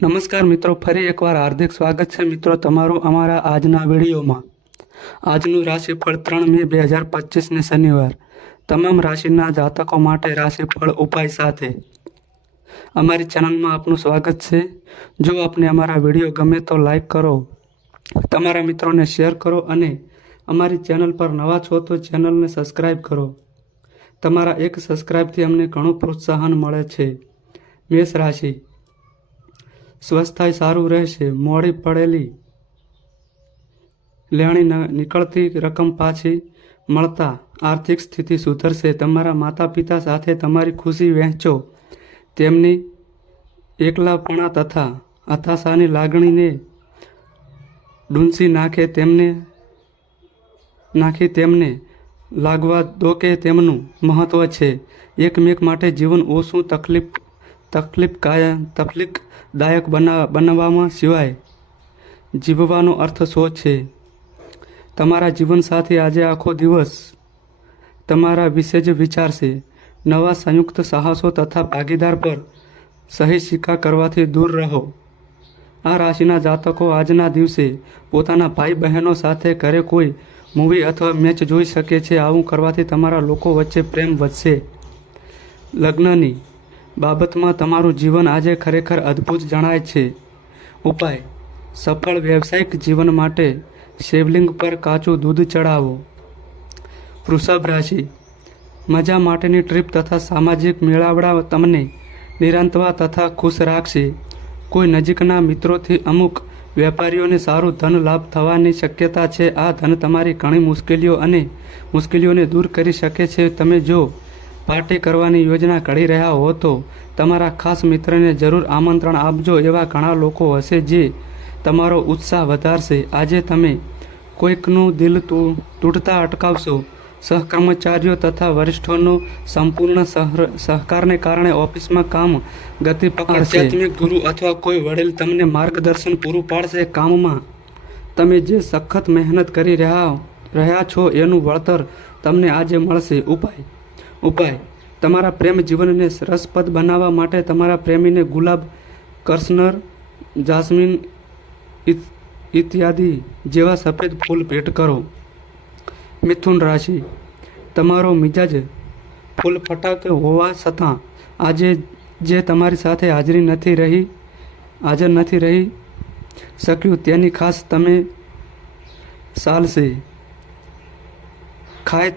નમસ્કાર મિત્રો, ફરી એકવાર હાર્દિક સ્વાગત છે મિત્રો તમારું અમારા આજના વિડીયોમાં. આજનું રાશિફળ 3 મે 2025ને શનિવાર. તમામ રાશિના જાતકો માટે રાશિફળ ઉપાય સાથે અમારી ચેનલમાં આપનું સ્વાગત છે. જો આપને અમારા વિડીયો ગમે તો લાઈક કરો, તમારા મિત્રોને શેર કરો અને અમારી ચેનલ પર નવા છો તો ચેનલને સબસ્ક્રાઈબ કરો. તમારા એક સબસ્ક્રાઈબથી અમને ઘણું પ્રોત્સાહન મળે છે. મેષ રાશિ. સ્વાસ્થ્ય સારું રહેશે. મોડી પડેલી લેણી નીકળતી રકમ પાછી મળતા આર્થિક સ્થિતિ સુધરશે. તમારા માતા પિતા સાથે તમારી ખુશી વહેંચો. તેમની એકલાપણા તથા હતાશાની લાગણીને ડૂંસી નાખી તેમને લાગવા દો કે તેમનું મહત્વ છે. એકમેક માટે જીવન ઓછું તકલીફદાયક બનાવવામાં સિવાય જીવવાનો અર્થ શું છે? તમારા જીવનસાથી આજે આખો દિવસ તમારા વિશે જ વિચારશે. નવા સંયુક્ત સાહસો તથા ભાગીદાર પર સહી સિક્કા કરવાથી દૂર રહો. આ રાશિના જાતકો આજના દિવસે પોતાના ભાઈ બહેનો સાથે ઘરે કોઈ મૂવી અથવા મેચ જોઈ શકે છે. આવું કરવાથી તમારા લોકો વચ્ચે પ્રેમ વધશે. લગ્નની બાબતમાં તમારું જીવન આજે ખરેખર અદ્ભુત જણાય છે. ઉપાય: સફળ વ્યવસાયિક જીવન માટે શિવલિંગ પર કાચું દૂધ ચડાવો. વૃષભ રાશિ. મજા માટેની ટ્રીપ તથા સામાજિક મેળાવડા તમને નિરાંતવા તથા ખુશ રાખશે. કોઈ નજીકના મિત્રોથી અમુક વેપારીઓને સારું ધન લાભ થવાની શક્યતા છે. આ ધન તમારી ઘણી મુશ્કેલીઓને દૂર કરી શકે છે. તમે જો પાર્ટી કરવાની યોજના ઘડી રહ્યા હો તો તમારા ખાસ મિત્રને જરૂર આમંત્રણ આપજો. એવા ઘણા લોકો હશે જે તમારો ઉત્સાહ વધારશે. આજે તમે કોઈકનું દિલ તૂટતા અટકાવશો. સહકર્મચારીઓ તથા વરિષ્ઠોનો સંપૂર્ણ સહકારને કારણે ઓફિસમાં કામ ગતિ પકડશે. આધ્યાત્મિક ગુરુ અથવા કોઈ વડીલ તમને માર્ગદર્શન પૂરું પાડશે. કામમાં તમે જે સખત મહેનત કરી રહ્યા છો એનું વળતર તમને આજે મળશે. ઉપાય: તમારા પ્રેમ જીવનને રસપ્રદ બનાવવા માટે તમારા પ્રેમીને ગુલાબ, કરસનર, જાસ્મીન ઇત્યાદિ જેવા સફેદ ફૂલ ભેટ કરો. મિથુન રાશિ. તમારો મિજાજ ફૂલ ફટાક હોવા છતાં આજે જે તમારી સાથે હાજર નથી રહી શક્યું તેની ખાસ તમે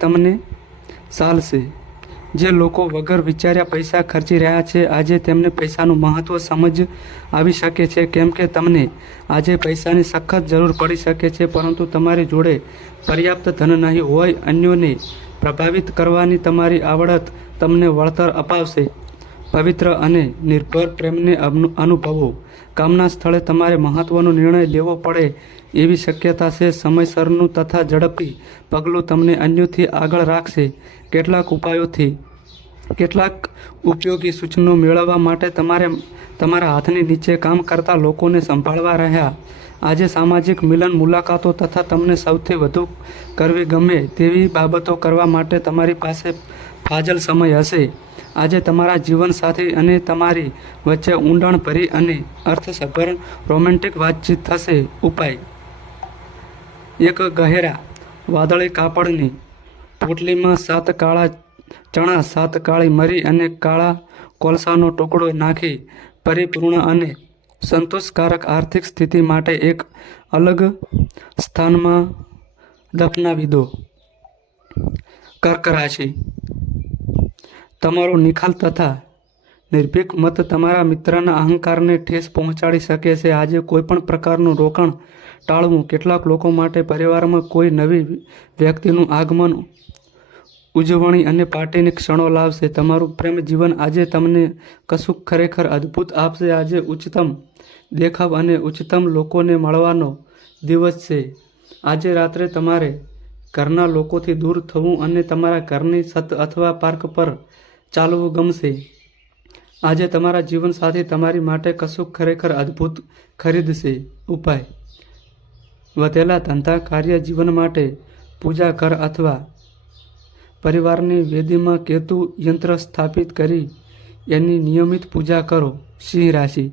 તમને સાલશે. જે લોકો વગર વિચાર્યા પૈસા ખર્ચી રહ્યા છે આજે તેમને પૈસાનું મહત્વ સમજ આવી શકે છે. કેમ કે તમને આજે પૈસાની સખત જરૂર પડી શકે છે પરંતુ તમારી જોડે પર્યાપ્ત ધન નહીં હોય. અન્યોને પ્રભાવિત કરવાની તમારી આવડત તમને વળતર અપાવશે. પવિત્ર અને નિર્ભર પ્રેમને અનુભવો. કામના સ્થળે તમારે મહત્વનો નિર્ણય લેવો પડે એવી શક્યતા છે. સમયસરનું તથા ઝડપી પગલું તમને અન્યોથી આગળ રાખશે. કેટલાક ઉપયોગી સૂચનો મેળવવા માટે તમારે તમારા હાથની નીચે કામ કરતા લોકોને સંભાળવા રહ્યા. આજે સામાજિક મિલન, મુલાકાતો તથા તમને સૌથી વધુ કરવી ગમે તેવી બાબતો કરવા માટે તમારી પાસે ફાજલ સમય હશે. આજે તમારા જીવનસાથી અને તમારી વચ્ચે ઊંડાણભરી અને અર્થસભર રોમેન્ટિક વાતચીત થશે. ઉપાય: એક ગહેરા વાદળી કાપડની પોટલીમાં 7 કાળા ચણા, 7 કાળી મરી અને કાળા કોલસાનો ટુકડો નાખી પરિપૂર્ણ અને સંતોષકારક આર્થિક સ્થિતિ માટે એક અલગ સ્થાનમાં દફનાવી દો. કર્ક રાશિ. તમારો નિખાલ તથા નિર્ભીક મત તમારા મિત્રના અહંકારને ઠેસ પહોંચાડી શકે છે. આજે કોઈપણ પ્રકારનું રોકાણ ટાળવું કેટલાક લોકો માટે પરિવારમાં કોઈ નવી વ્યક્તિનું આગમન, ઉજવણી અને પાર્ટીની ક્ષણો લાવશે. તમારું પ્રેમ જીવન આજે તમને કશુંક ખરેખર અદ્ભુત આપશે. આજે ઉચ્ચતમ દેખાવ અને ઉચ્ચતમ લોકોને મળવાનો દિવસ છે. આજે રાત્રે તમારે ઘરના લોકોથી દૂર થવું અને તમારા ઘરની છત અથવા પાર્ક પર ચાલવું ગમશે. આજે તમારા જીવનસાથી તમારી માટે કશુંક ખરેખર અદ્ભુત ખરીદશે. ઉપાય: વધેલા ધંધા કાર્ય જીવન માટે પૂજા ઘર અથવા પરિવારની વેદીમાં કેતુ યંત્ર સ્થાપિત કરી એની નિયમિત પૂજા કરો. સિંહ રાશિ.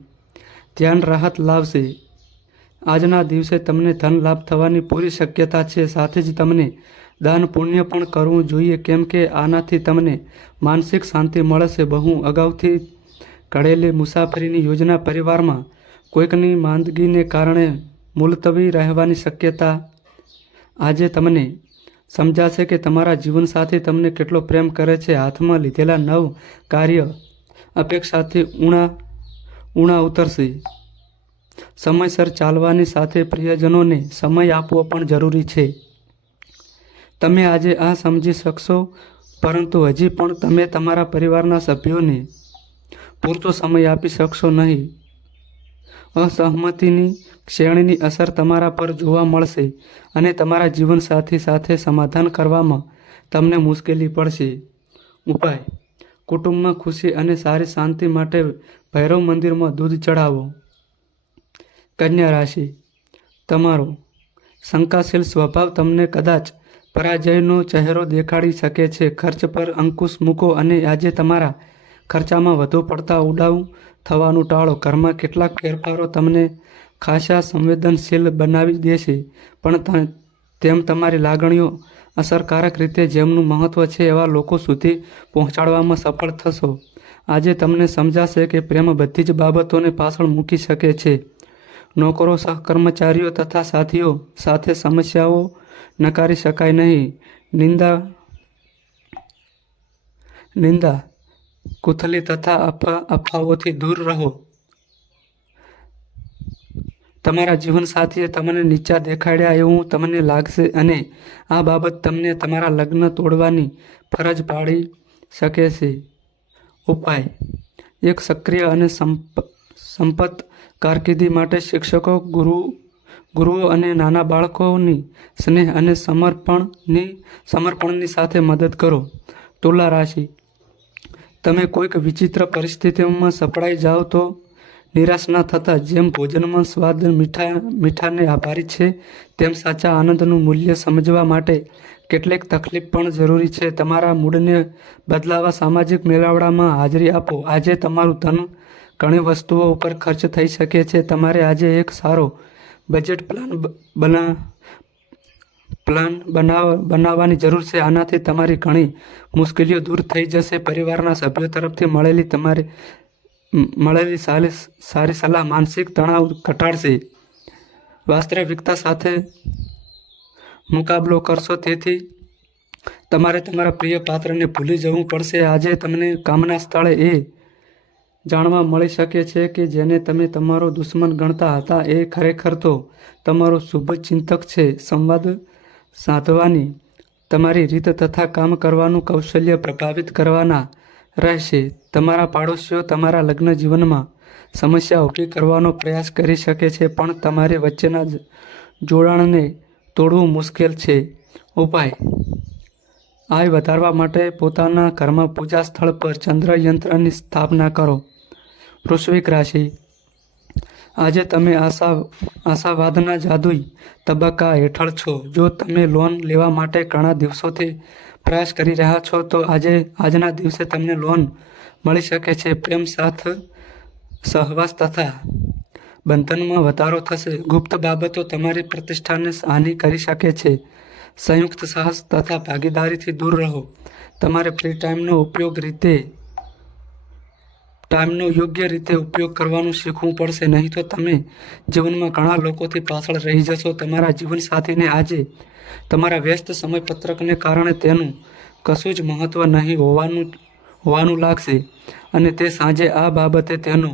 ધ્યાન રાહત લાવશે. આજના દિવસે તમને ધન લાભ થવાની પૂરી શક્યતા છે. સાથે જ તમને દાન પુણ્ય પણ કરવું જોઈએ, કેમ કે આનાથી તમને માનસિક શાંતિ મળશે. બહુ અગાઉથી ઘડેલી મુસાફરીની યોજના પરિવારમાં કોઈકની માંદગીને કારણે મુલતવી રહેવાની શક્યતા. આજે તમને સમજાશે કે તમારા જીવનસાથી તમને કેટલો પ્રેમ કરે છે. હાથમાં લીધેલા નવ કાર્ય અપેક્ષાથી ઉણા ઉતરશે. સમયસર ચાલવાની સાથે પ્રિયજનોને સમય આપવો પણ જરૂરી છે. તમે આજે આ સમજી શકશો, પરંતુ હજી પણ તમે તમારા પરિવારના સભ્યોને પૂરતો સમય આપી શકશો નહીં. અસહમતિની શ્રેણીની અસર તમારા પર જોવા મળશે અને તમારા જીવનસાથી સાથે સમાધાન કરવામાં તમને મુશ્કેલી પડશે. ઉપાય: કુટુંબમાં ખુશી અને સારી શાંતિ માટે ભૈરવ મંદિરમાં દૂધ ચડાવો. કન્યા રાશિ: તમારો શંકાશીલ સ્વભાવ તમને કદાચ પરાજયનો ચહેરો દેખાડી શકે છે. ખર્ચ પર અંકુશ મૂકો અને આજે તમારા ખર્ચામાં વધુ પડતા ઉડાવ થવાનું ટાળો. ઘરમાં કેટલાક ફેરફારો તમને ખાસા સંવેદનશીલ બનાવી દેશે, પણ તેમ તમારી લાગણીઓ અસરકારક રીતે જેમનું મહત્વ છે એવા લોકો સુધી પહોંચાડવામાં સફળ થશો. આજે તમને સમજાશે કે પ્રેમ બધી જ બાબતોને પાછળ મૂકી શકે છે. નોકરો, સહકર્મચારીઓ તથા સાથીઓ સાથે સમસ્યાઓ નકારી શકાય નહીં. નિંદા, કુથલી તથા અફવાઓથી દૂર રહો. તમારા જીવનસાથીએ તમને નીચા દેખાડ્યા એવું તમને લાગશે અને આ બાબત તમને તમારા લગ્ન તોડવાની ફરજ પાડી શકે છે. ઉપાય: એક સક્રિય અને સંપત કારકિર્દી માટે શિક્ષકો, ગુરુઓ અને નાના બાળકોની સ્નેહ અને સમર્પણની સાથે મદદ કરો. તુલા રાશિ: તમે કોઈક વિચિત્ર પરિસ્થિતિમાં સપડાઈ જાઓ તો નિરાશ ન થતા. જેમ ભોજનમાં સ્વાદ મીઠાને આભારી છે, તેમ સાચા આનંદનું મૂલ્ય સમજવા માટે કેટલીક તકલીફ પણ જરૂરી છે. તમારા મૂડને બદલાવા સામાજિક મેળાવડામાં હાજરી આપો. આજે તમારું ધન ઘણી વસ્તુઓ ઉપર ખર્ચ થઈ શકે છે. તમારે આજે એક સારો બજેટ પ્લાન બનાવવાની જરૂર છે. આનાથી તમારી ઘણી મુશ્કેલીઓ દૂર થઈ જશે. પરિવારના સભ્યો તરફથી મળેલી સારી સલાહ માનસિક તણાવ ઘટાડશે. વાસ્તવિકતા સાથે મુકાબલો કરશો, તેથી તમારે તમારા પ્રિય પાત્રને ભૂલી જવું પડશે. આજે તમને કામના સ્થળે એ જાણવા મળી શકે છે કે જેને તમે તમારો દુશ્મન ગણતા હતા એ ખરેખર તો તમારો શુભચિંતક છે. સંવાદ સાધવાની તમારી રીત તથા કામ કરવાનું કૌશલ્ય પ્રભાવિત કરવાના રહેશે. તમારા પાડોશીઓ તમારા લગ્ન જીવનમાં સમસ્યા ઊભી કરવાનો પ્રયાસ કરી શકે છે, પણ તમારી વચ્ચેના જોડાણને તોડવું મુશ્કેલ છે. ઉપાય: આય વધારવા માટે પોતાના ઘરમાં પૂજા સ્થળ પર ચંદ્ર યંત્રની સ્થાપના કરો. વૃશ્ચિક રાશિ: આજે તમે આશાવાદના જાદુઈ તબક્કા હેઠળ છો. જો તમે લોન લેવા માટે ઘણા દિવસોથી પ્રયાસ કરી રહ્યા છો તો આજના દિવસે તમને લોન મળી શકે છે. પ્રેમ, સહવાસ તથા બંધનમાં વધારો થશે. ગુપ્ત બાબતો તમારી પ્રતિષ્ઠાને હાનિ કરી શકે છે. સંયુક્ત સાહસ તથા ભાગીદારીથી દૂર રહો. તમારે ફ્રી ટાઈમનો યોગ્ય રીતે ઉપયોગ કરવાનું શીખવું પડશે, નહીં તો તમે જીવનમાં ઘણા લોકોથી પાછળ રહી જશો. તમારા જીવનસાથીને આજે તમારા વ્યસ્ત સમયપત્રકને કારણે તેનું કશું જ મહત્વ નહીં હોવાનું લાગશે અને તે સાંજે આ બાબતે તેનો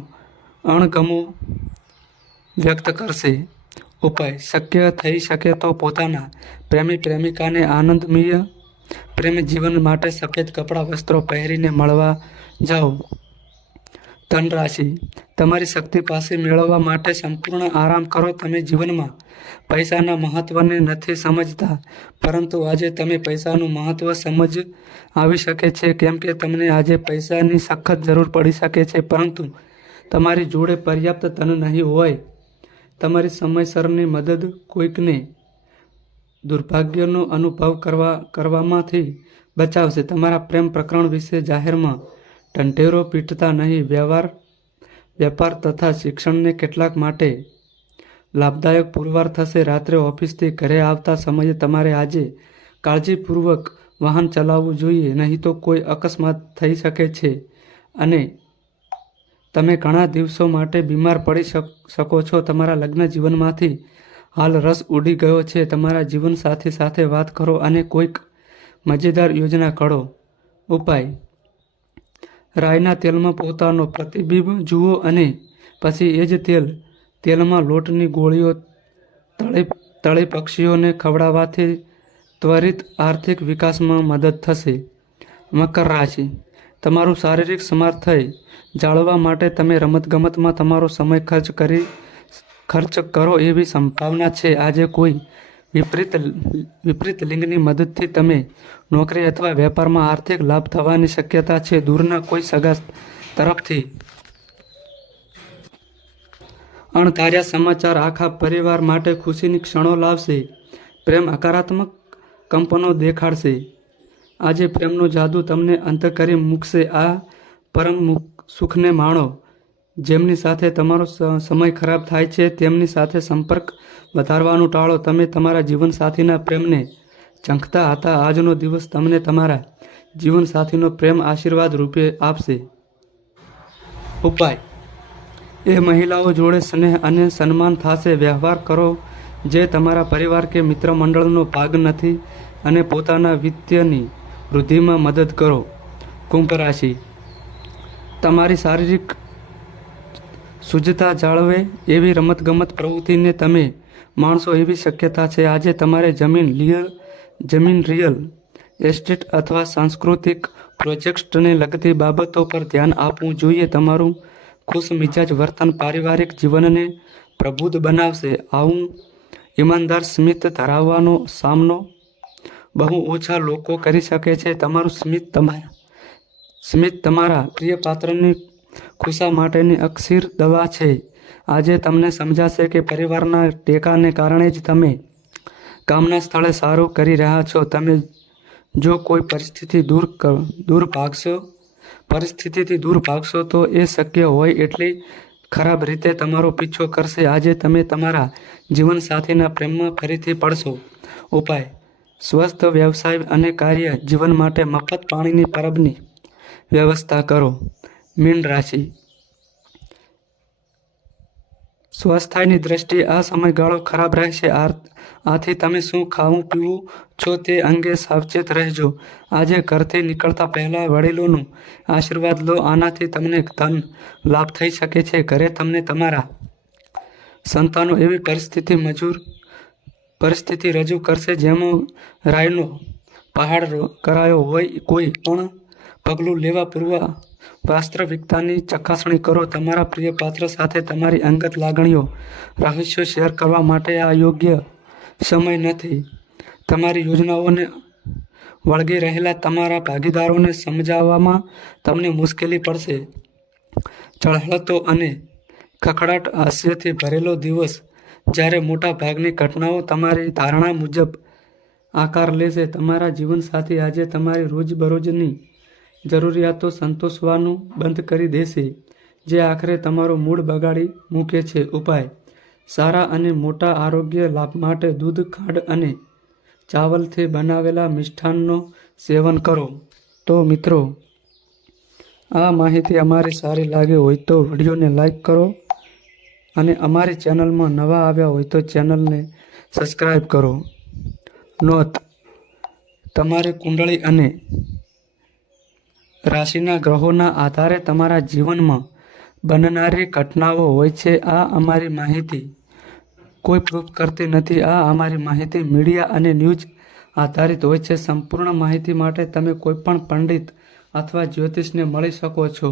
અણગમો વ્યક્ત કરશે. ઉપાય: શક્ય થઈ શકે તો પોતાના પ્રેમિકાને આનંદમય પ્રેમ જીવન માટે સફેદ કપડાં વસ્ત્રો પહેરીને મળવા જાઓ. ધન રાશિ: તમારી શક્તિ પાસે મેળવવા માટે સંપૂર્ણ આરામ કરો. તમે જીવનમાં પૈસાના મહત્વને નથી સમજતા, પરંતુ આજે તમે પૈસાનું મહત્વ સમજ આવી શકે છે, કેમ કે તમને આજે પૈસાની સખત જરૂર પડી શકે છે, પરંતુ તમારી જોડે પર્યાપ્ત ધન નહીં હોય. તમારી સમયસરની મદદ કોઈકને દુર્ભાગ્યનો અનુભવ કરવામાંથી બચાવશે. તમારા પ્રેમ પ્રકરણ વિશે જાહેરમાં ઢંઢેરો પીટતા નહીં. વેપાર તથા શિક્ષણને કેટલાક માટે લાભદાયક પુરવાર થશે. રાત્રે ઓફિસથી ઘરે આવતા સમયે તમારે આજે કાળજીપૂર્વક વાહન ચલાવવું જોઈએ, નહીં તો કોઈ અકસ્માત થઈ શકે છે અને તમે ઘણા દિવસો માટે બીમાર પડી શકો છો. તમારા લગ્ન જીવનમાંથી હાલ રસ ઉડી ગયો છે. તમારા જીવનસાથી સાથે વાત કરો અને કોઈક મજેદાર યોજના ઘડો. ઉપાય: રાઈના તેલમાં પોતાનો પ્રતિબિંબ જુઓ અને પછી એ જ તેલમાં લોટની ગોળીઓ તળી પક્ષીઓને ખવડાવવાથી ત્વરિત આર્થિક વિકાસમાં મદદ થશે. મકર રાશિ: તમારું શારીરિક સામર્થ્ય જાળવવા માટે તમે રમતગમતમાં તમારો સમય ખર્ચ કરો એવી સંભાવના છે. આજે કોઈ વિપરીત લિંગની મદદથી તમે નોકરી અથવા વેપારમાં આર્થિક લાભ થવાની શક્યતા છે. દૂરના કોઈ સગા તરફથી અણધાર્યા સમાચાર આખા પરિવાર માટે ખુશીની ક્ષણો લાવશે. પ્રેમ હકારાત્મક કંપનો દેખાડશે. આજે પ્રેમનો જાદુ તમને અંત કરી મૂકશે. આ પરમ સુખને માણો. જેમની સાથે તમારો સમય ખરાબ થાય છે તેમની સાથે સંપર્ક વધારવાનું ટાળો. તમે તમારા જીવનસાથીના પ્રેમને ઝંખતા હતા. આજનો દિવસ તમને તમારા જીવનસાથીનો પ્રેમ આશીર્વાદ રૂપે આપશે. ઉપાય: એ મહિલાઓ જોડે સ્નેહ અને સન્માન થશે. વ્યવહાર કરો જે તમારા પરિવાર કે મિત્ર મંડળનો ભાગ નથી અને પોતાના વિત્તની વૃદ્ધિમાં મદદ કરો. કુંભ રાશિ: તમારી શારીરિક શુદ્ધતા જાળવે એવી રમતગમત પ્રવૃત્તિને તમે માણશો એવી શક્યતા છે. આજે તમારે જમીન રિયલ એસ્ટેટ અથવા સાંસ્કૃતિક પ્રોજેક્ટ્સને લગતી બાબતો પર ધ્યાન આપવું જોઈએ. તમારું ખુશ મિજાજ વર્તન પારિવારિક જીવનને પ્રબુદ્ધ બનાવશે. આવું ઈમાનદાર સ્મિત ધરાવવાનો સામનો બહુ ઓછા લોકો કરી શકે છે. તમારું સ્મિત તમારા પ્રિય પાત્રની ખુશા માટેની અક્ષીર દવા છે. આજે તમને સમજાશે કે પરિવારના ટેકાને કારણે જ તમે કામના સ્થળે સારું કરી રહ્યા છો. તમે જો કોઈ પરિસ્થિતિથી દૂર ભાગશો તો એ શક્ય હોય એટલી ખરાબ રીતે તમારો પીછો કરશે. આજે તમે તમારા જીવનસાથીના પ્રેમમાં ફરીથી પડશો. ઉપાય: સ્વસ્થ વ્યવસાય અને કાર્ય જીવન માટે મફત પાણીની પરબની વ્યવસ્થા કરો. મીન રાશિ: સ્વાસ્થ્યની દ્રષ્ટિએ આ સમયગાળો ખરાબ રહેશે. આથી તમે શું ખાવું પીવું છો તે અંગે સાવચેત રહેજો. આજે ઘરથી નીકળતા પહેલા વડીલોનો આશીર્વાદ લો. આનાથી તમને ધન લાભ થઈ શકે છે. ઘરે તમને તમારા સંતાનો એવી પરિસ્થિતિ રજૂ કરશે જેમાં રાઈનો પહાડ કરાયો હોય. કોઈ પણ પગલું લેવા પૂર્વે વાસ્તવિકતાની ચકાસણી કરો. તમારા પ્રિય પાત્ર સાથે તમારી અંગત લાગણીઓ રહસ્યો શેર કરવા માટે આ યોગ્ય સમય નથી. તમારી યોજનાઓને વળગી રહેલા તમારા ભાગીદારોને સમજાવવામાં તમને મુશ્કેલી પડશે. ચળહળતો અને ખખડાટ હાસ્યથી ભરેલો દિવસ જ્યારે મોટા ભાગની ઘટનાઓ તમારી ધારણા મુજબ આકાર લેશે. તમારા જીવનસાથી આજે તમારી રોજબરોજની જરૂરિયાતો સંતોષવાનું બંધ કરી દેશે, જે આખરે તમારો મૂડ બગાડી મૂકે છે. ઉપાય: સારા અને મોટા આરોગ્ય લાભ માટે દૂધ, ખાંડ અને ચાવલથી બનાવેલા મિષ્ટાનનો સેવન કરો. તો મિત્રો, આ માહિતી અમારી સારી લાગી હોય તો વિડીયોને લાઈક કરો અને અમારી ચેનલમાં નવા આવ્યા હોય તો ચેનલને સબસ્ક્રાઈબ કરો. નોંધ: તમારી કુંડળી અને રાશિના ગ્રહોના આધારે તમારા જીવનમાં બનનારી ઘટનાઓ હોય છે. આ અમારી માહિતી કોઈ પ્રૂફ કરતી નથી. આ અમારી માહિતી મીડિયા અને ન્યૂઝ આધારિત હોય છે. સંપૂર્ણ માહિતી માટે તમે કોઈપણ પંડિત અથવા જ્યોતિષને મળી શકો છો.